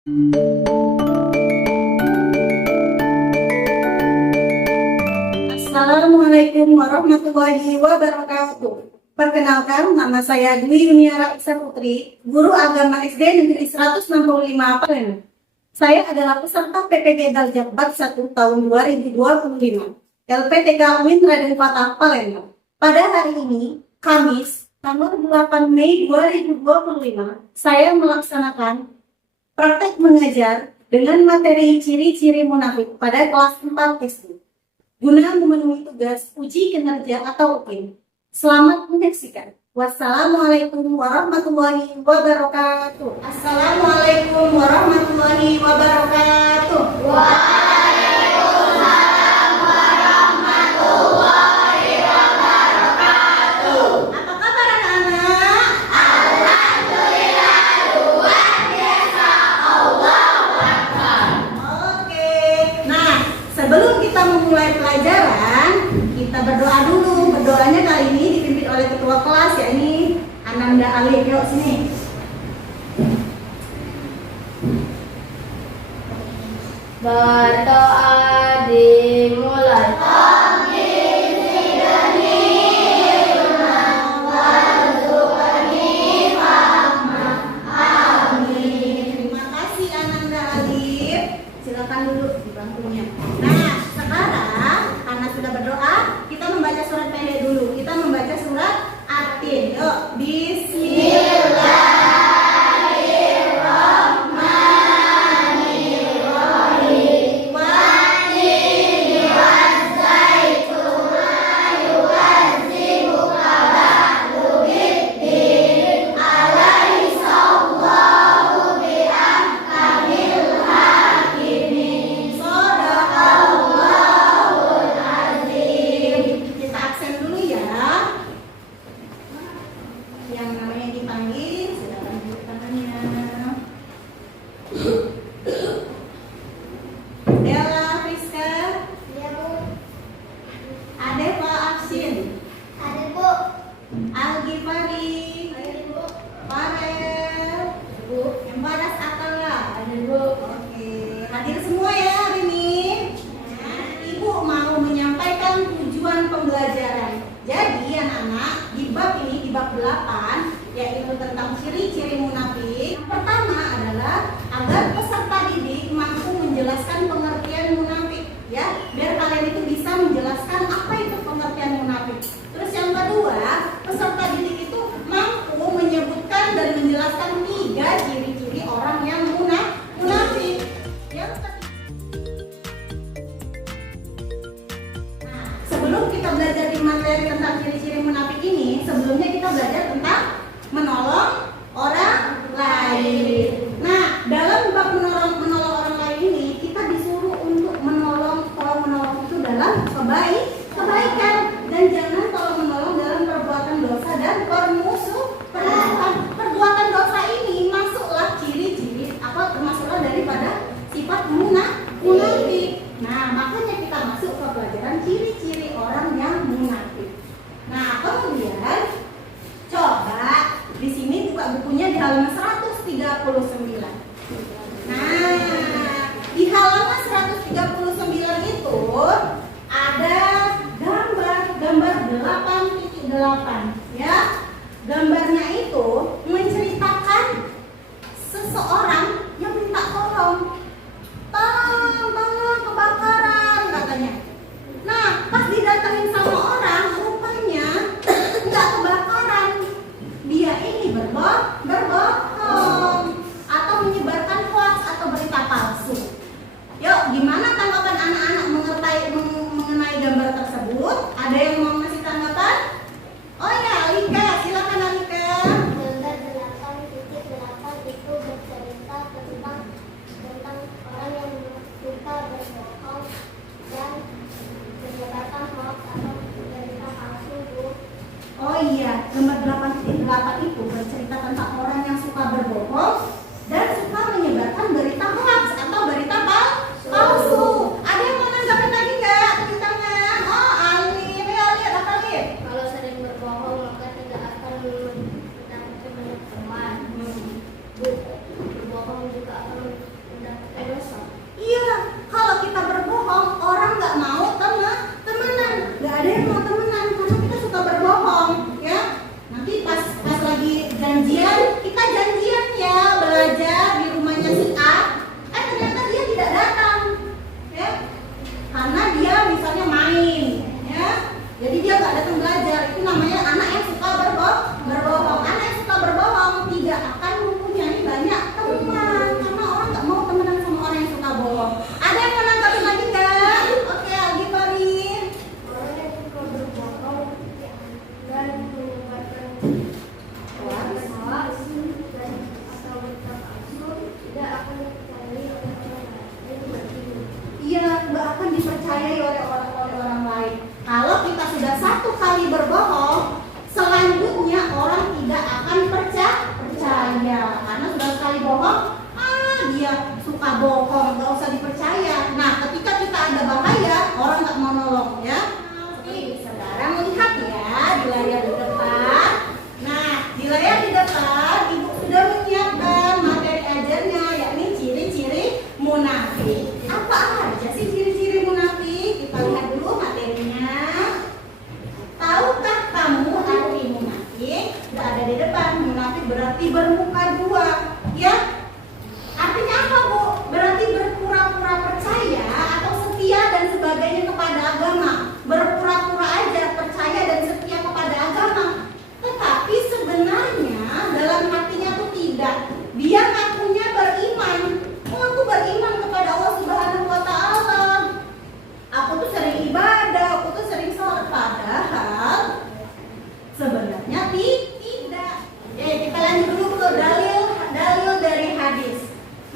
Assalamualaikum warahmatullahi wabarakatuh. Perkenalkan, nama saya Dwi Yuniara Isa Putri, guru agama SD Negeri 165 Palembang. Saya adalah peserta PPG Darjatbat 1 tahun 2025, LPTK UIN Raden Fatah Palembang. Pada hari ini, Kamis, tanggal 8 Mei 2025, saya melaksanakan praktek mengajar dengan materi ciri-ciri munafik pada kelas 4 SD. Guna memenuhi tugas uji kinerja atau UKIN. Selamat menyaksikan. Wassalamualaikum warahmatullahi wabarakatuh. Assalamualaikum warahmatullahi wabarakatuh. Waalaikumsalam warahmatullahi wabarakatuh. Apa kabar anak-anak? Alhamdulillah, luar biasa. Allahu Akbar. Oke. Nah, sebelum kita memulai pelajaran, kita berdoa dulu. Berdoanya kali ini dipimpin oleh ketua kelas, yakni Ananda Alif. Yuk sini. Berdoa dimulai. Terima kasih Ananda Alif. Silakan duduk di bangkunya. Nah, sekarang karena sudah berdoa, kita membaca surat pendek dulu. Kita membaca surat At-Tin. Yuk, Bismillahirrahmanirrahim. Wat-tini waz-zaitun yuwazibuka ba'du bid-din alaihi sallahu bi'ahkamil hakimin. Shadaqallahul azim. Kita aksen dulu ya. Yang namanya dipanggil, silakan duduk tangannya. Della Rizka, Iya, Bu. Adefa Afsin, Ada, Bu. Al-Ghifari, Ada, Bu. Farel, Bu. Embaras Akala. Ada, Bu. Oke, hadir semua ya hari ini. Nah, Ibu mau menyampaikan tujuan pembelajaran. Jadi anak-anak, di bab ini, di bab 8, yaitu tentang ciri-ciri munafik. Yang pertama adalah agar peserta didik mampu menjelaskan pengertian munafik, ya, biar kalian itu bisa menjelaskan apa itu pengertian munafik. Terus yang kedua, peserta didik itu mampu menyebutkan dan menjelaskan 3 ciri-ciri orang yang munafik. Yang ketiga, nah, sebelum kita belajar di materi tentang ciri-ciri munafik ini, sebelumnya kita belajar tentang menolong orang lain. Nah, dalam bab menolong orang lain ini, kita disuruh untuk menolong. Kalau menolong itu dalam kebaikan, dan jangan kalau menolong dalam perbuatan dosa dan permusuhan. Perbuatan dosa ini masuklah ciri-ciri apa, termasuklah daripada sifat munafik. Nah, makanya kita masuk ke pelajaran ciri-ciri orang yang munafik. Nah, kemudian coba di sini buka bukunya di halaman 139. Nah, di halaman 139 itu ada gambar 8.8, ya. Gambarnya itu menceritakan seseorang yang minta tolong. Tolong kebakaran katanya. Nah, pas didatengin sama orang, rupanya nggak kebakaran. Dia ini berbohong atau menyebarkan hoax atau berita palsu. Yuk, gimana tanggapan anak-anak mengenai gambar tersebut? Ada yang mau ngasih tanggapan? Oh ya, sekali berbohong, selanjutnya orang tidak akan percaya. Karena sudah sekali bohong, dia suka bohong, nggak usah dipercaya. Nah, ketika kita ada bahaya, orang nggak mau nolong ya. Oke, sekarang lihat ya di layar di depan. Nah, di layar di depan ibu sudah menyiapkan materi ajarnya, yakni ciri-ciri munafik. Apa aja sih ciri-ciri munafik? Kita lihat dulu materinya. Tahukah kamu arti munafik? Sudah ada di depan. Munafik berarti bermuka dua, ya. Artinya apa, Bu? Berarti berpura-pura percaya atau setia dan sebagainya kepada agama. Berpura-pura aja percaya dan setia kepada agama. Tetapi sebenarnya dalam hatinya tuh tidak. Dia ngakunya beriman. Oh, aku beriman kepada Allah Subhanahu wa taala. Aku tuh sering ibadah, aku tuh sering sholat. Padahal sebenarnya tidak. Kita lanjut dulu ke dalil dari hadis.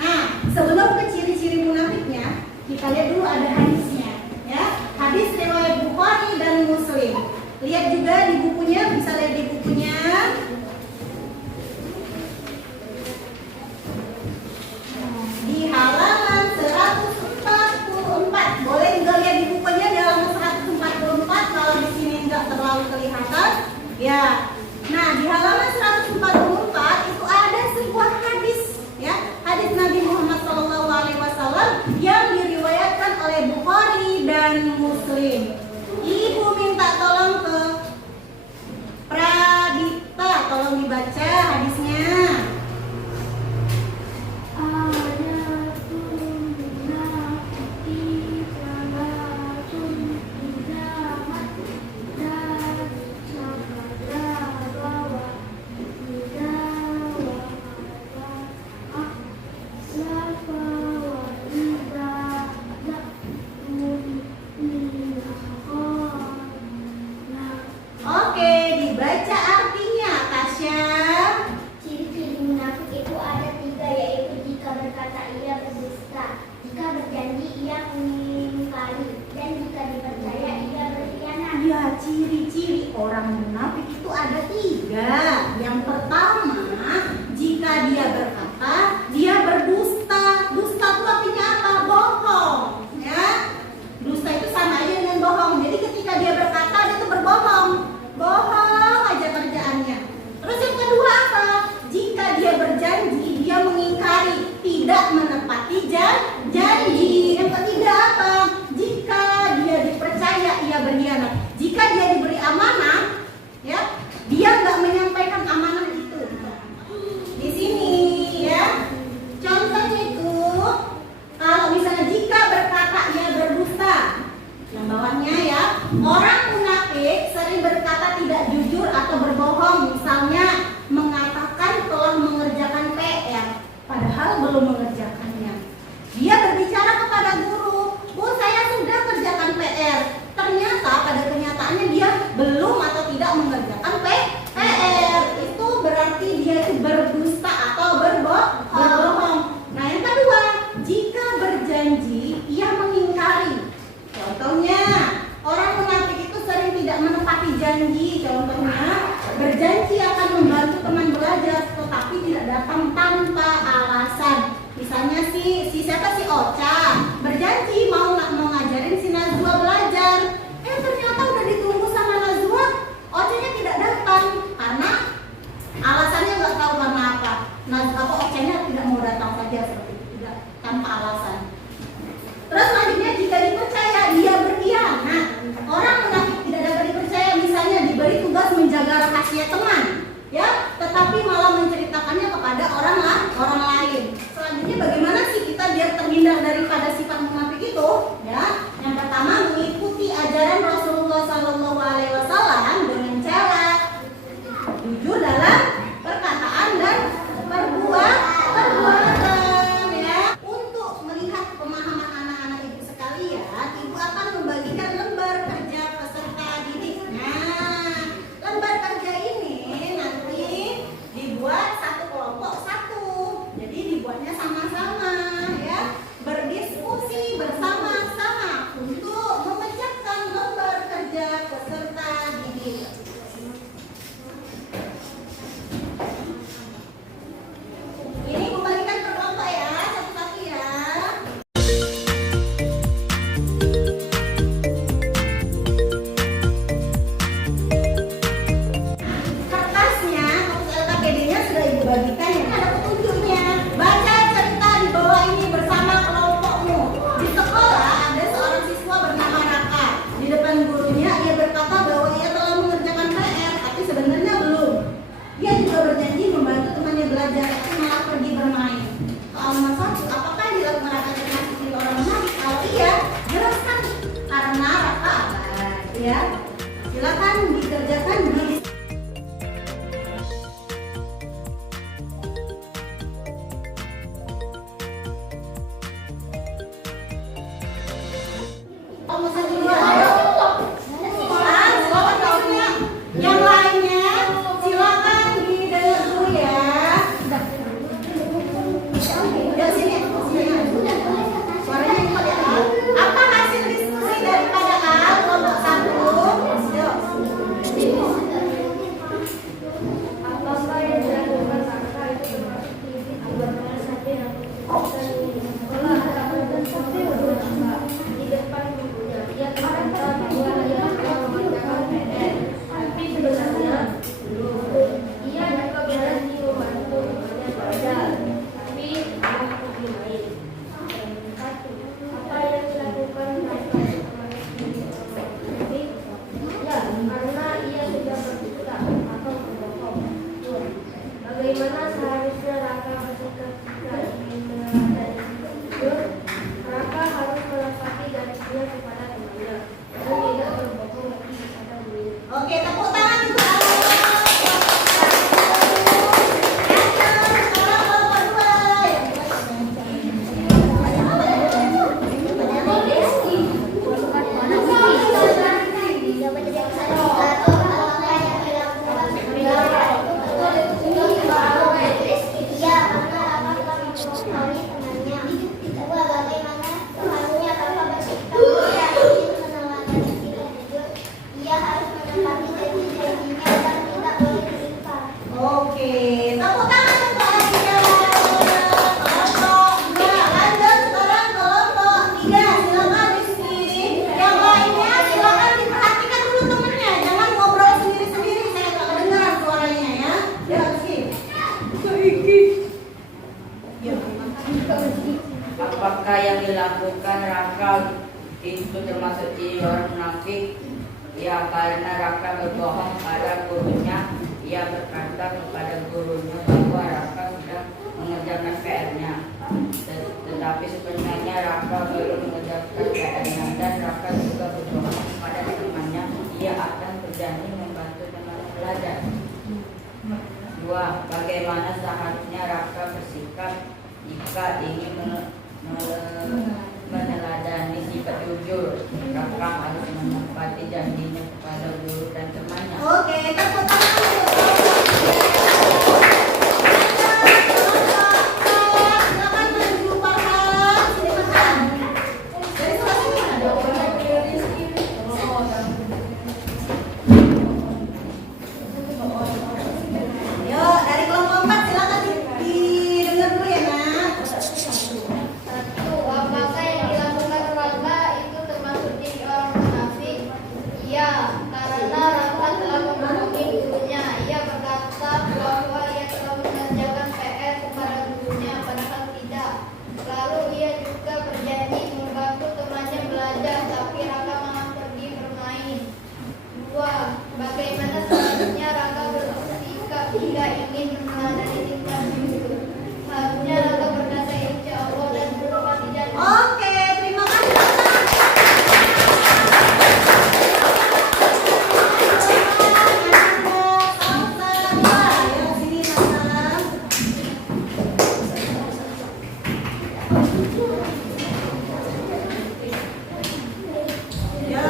Nah, sebelum ke ciri-ciri munafiknya, kita lihat dulu ada hadisnya, ya. Hadis riwayat Bukhari dan Muslim. Lihat juga di bukunya, bisa lihat di bukunya. Di halaman 144. Boleh juga lihat di bukunya di halaman 144 kalau di sini enggak terlalu kelihatan. Ya. Nah, di halaman 144 itu ada sebuah hadis, ya. Hadis Nabi Muhammad SAW yang diriwayatkan oleh Bukhari dan Muslim. Ibu minta tolong ke Pradita, tolong dibaca hadisnya. Oke, dibaca artinya, Tasya. Ciri-ciri munafik itu ada 3, yaitu jika berkata ia berdusta, jika berjanji ia mengingkari, dan jika dipercaya ia berkhianat. Ya, ciri-ciri orang munafik itu ada 3. Yang pertama, jika dia berkata, dia berdusta. Dusta itu artinya apa? Bohong, ya. Dusta itu sama aja dengan bohong. Jadi ketika dia berkata, dia itu berbohong. Bohong aja kerjaannya. Terus yang kedua apa? Jika dia berjanji, dia mengingkari, tidak menepati janji. Yang ketiga apa? Jika dia dipercaya, ia berkhianat. Jika dia diberi amanah, ya, dia nggak menyampaikan amanah itu. Di sini, ya. Contohnya itu, kalau misalnya jika berkata ia berdusta, yang bawahnya ya, orang munafik sering berkata tidak jujur atau berbohong. Misalnya mengatakan telah mengerjakan PR, padahal belum mengerjakannya. Dia berbicara kepada guru, Bu, saya sudah kerjakan PR. Ternyata pada kenyataannya dia belum atau tidak mengerjakan PR. Itu berarti dia itu berdusta atau berbohong. Nah, yang kedua, jika berjanji ia mengingkari. Contohnya, orang munafik itu sering tidak menepati janji. Contohnya, berjanji akan membantu teman belajar, tetapi tidak datang tanpa alasan. Misalnya si siapa, si Ocha berjanji mau ngajarin si Najwa belajar. Ternyata udah ditunggu sama Najwa, Ochanya tidak datang karena alasannya nggak tahu karena apa. Ochanya tidak mau datang saja seperti itu, tidak tanpa alasan. Terus selanjutnya jika dipercaya dia berkhianat. Orang munafik tidak dapat dipercaya, misalnya diberi tugas menjaga rahasia teman, ya, tetapi malah menceritakannya kepada orang lain. Selanjutnya bagaimana sih kita biar terhindar daripada sifat munafik itu? Ya, yang pertama mengikuti ajaran Rasulullah SAW dengan cara jujur dalam perkataan dan perbuatan, ya. Untuk melihat pemahaman anak-anak ibu sekalian, ibu akan membagikan lembar kerja peserta didik. Nah, lembar kerja ini nanti dibuat satu kelompok satu, jadi dibuatnya sama-sama. Apakah yang dilakukan Raka itu termasuk ciri orang munafik? Ya, karena Raka berbohong pada gurunya. Ia berkata kepada gurunya bahwa Raka sudah mengerjakan PR-nya. Tetapi sebenarnya Raka belum mengerjakan PR-nya, dan Raka juga berbohong kepada temannya. Ia akan berjanji membantu teman belajar. 2. Bagaimana seharusnya Raka bersikap jika ingin meneladani sifat jujur? Raka harus menepati janjinya kepada guru dan temannya. Oke, tepuk tangan dulu. Silakan maju, Farhan. Sini makan. Dari sebelah sini mana? Yuk, dari kelompok 4 silakan didengar dulu ya, Nak. 1. Apakah yang dilakukan Raka itu termasuk ciri orang munafik? Iya, karena Raka telah membohongi gurunya. Ia berkata bahwa ia telah mengerjakan PR kepada gurunya, padahal tidak. Lalu ia juga berjanji membantu temannya belajar, tapi Raka malah pergi bermain. 2. Bagaimana seharusnya Raka bersikap jika ingin meneladani sifat jujur? Harusnya Raka berkata insya Allah dan menepati janji. Oke, terima kasih. Ayo sini salam. Ya,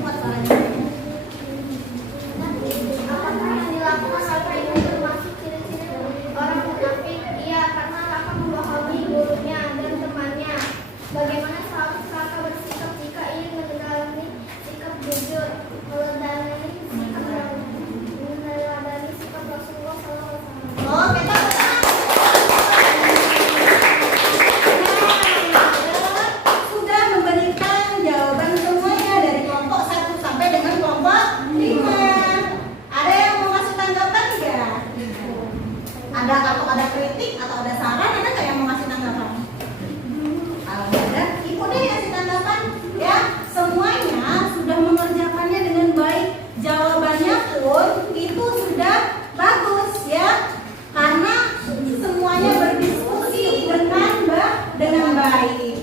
kuat suaranya. Apakah yang dilakukan Raka itu termasuk ciri-ciri orang munafik? Iya, karena Raka membohongi gurunya dan temannya. Bagaimana seharusnya Raka bersikap jika ingin meneladani sikap jujur, meneladani sikap Rasulullah SAW? Oke, tepuk tangan. Sudah memberikan jawaban semuanya dari kelompok 1 sampai dengan kelompok 5. Ada yang mau kasih tanggapan nggak? Ada atau ada kritik atau ada saran? Ada nggak yang mau kasih tanggapan? Kalau nggak ada, ibu deh kasih tanggapan. Ya, semuanya sudah mengerjakannya dengan baik. Jawabannya pun itu sudah bagus ya, karena semuanya berdiskusi dengan baik.